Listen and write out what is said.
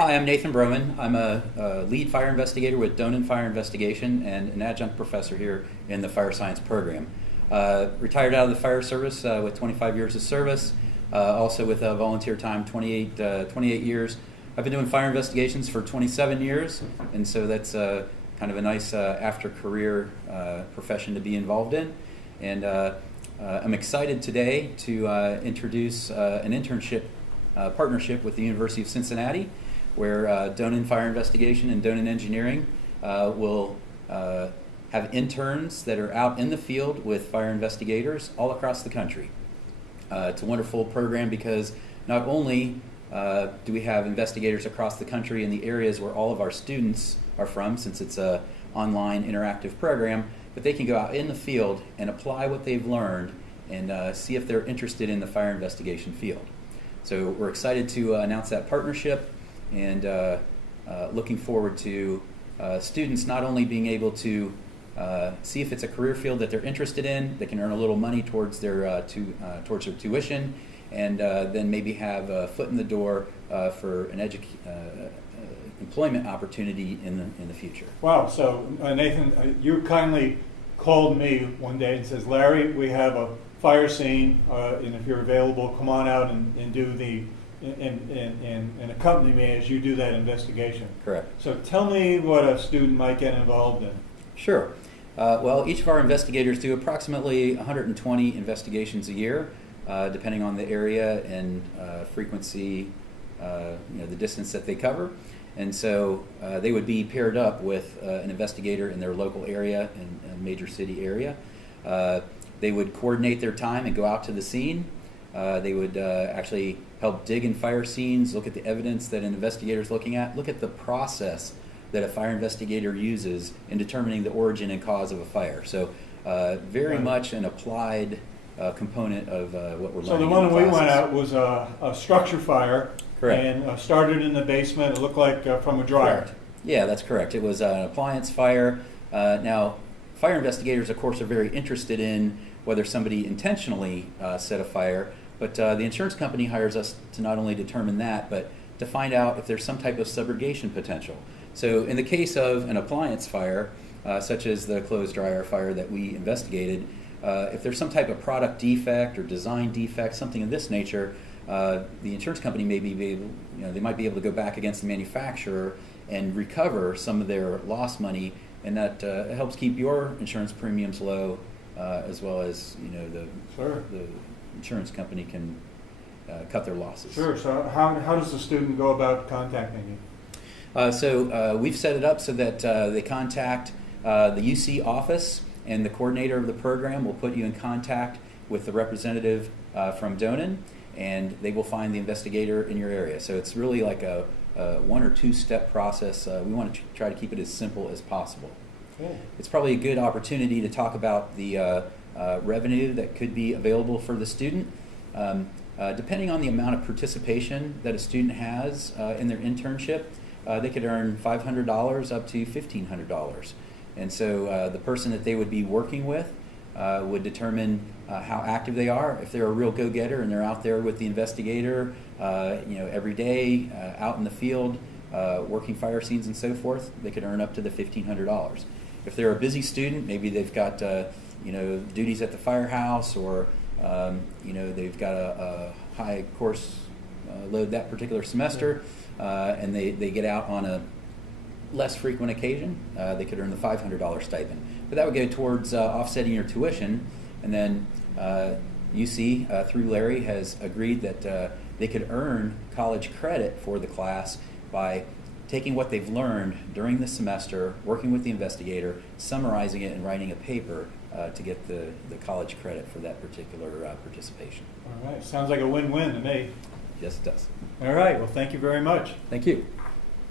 Hi, I'm Nathan Bromen. I'm a lead fire investigator with Donan Fire Investigation and an adjunct professor here in the fire science program. Retired out of the fire service with 25 years of service, also with volunteer time 28 years. I've been doing fire investigations for 27 years, and so that's kind of a nice after-career profession to be involved in. And I'm excited today to introduce an internship partnership with the University of Cincinnati, where Donan Fire Investigation and Donan Engineering will have interns that are out in the field with fire investigators all across the country. It's a wonderful program because not only do we have investigators across the country in the areas where all of our students are from, since it's an online interactive program, but they can go out in the field and apply what they've learned and see if they're interested in the fire investigation field. So we're excited to announce that partnership, and looking forward to students not only being able to see if it's a career field that they're interested in, they can earn a little money towards their tuition, and then maybe have a foot in the door for an employment opportunity in the future. Wow, so Nathan, you kindly called me one day and says, Larry, we have a fire scene, and if you're available, come on out and do the and accompany me as you do that investigation. Correct. So tell me what a student might get involved in. Sure. Well, each of our investigators do approximately 120 investigations a year, depending on the area and frequency, the distance that they cover. And so they would be paired up with an investigator in their local area, in a major city area. They would coordinate their time and go out to the scene. They would actually help dig in fire scenes, look at the evidence that an investigator is looking at, look at the process that a fire investigator uses in determining the origin and cause of a fire. So very much an applied component of what we're learning. So the one we went out was a structure fire. Correct. And started in the basement. It looked like from a dryer. Correct. Yeah, that's correct. It was an appliance fire. Now, fire investigators, of course, are very interested in whether somebody intentionally set a fire, but the insurance company hires us to not only determine that, but to find out if there's some type of subrogation potential. So in the case of an appliance fire, such as the clothes dryer fire that we investigated, if there's some type of product defect or design defect, something of this nature, the insurance company may be able, they might be able to go back against the manufacturer and recover some of their lost money, and that helps keep your insurance premiums low, as well as the insurance company can cut their losses. Sure. So how does the student go about contacting you? So we've set it up so that they contact the UC office, and the coordinator of the program will put you in contact with the representative from Donan, and they will find the investigator in your area. So it's really like a one or two step process. We want to try to keep it as simple as possible. Cool. It's probably a good opportunity to talk about the revenue that could be available for the student. Depending on the amount of participation that a student has in their internship, they could earn $500 up to $1,500. And so the person that they would be working with would determine how active they are. If they're a real go-getter and they're out there with the investigator, every day out in the field, working fire scenes and so forth, they could earn up to the $1,500. If they're a busy student, maybe they've got duties at the firehouse, or they've got a high course load that particular semester, and they get out on a less frequent occasion, they could earn the $500 stipend. But that would go towards offsetting your tuition, and then UC, through Larry, has agreed that they could earn college credit for the class by taking what they've learned during the semester, working with the investigator, summarizing it, and writing a paper to get the college credit for that particular participation. All right. Sounds like a win-win to me. Yes, it does. All right. Well, thank you very much. Thank you.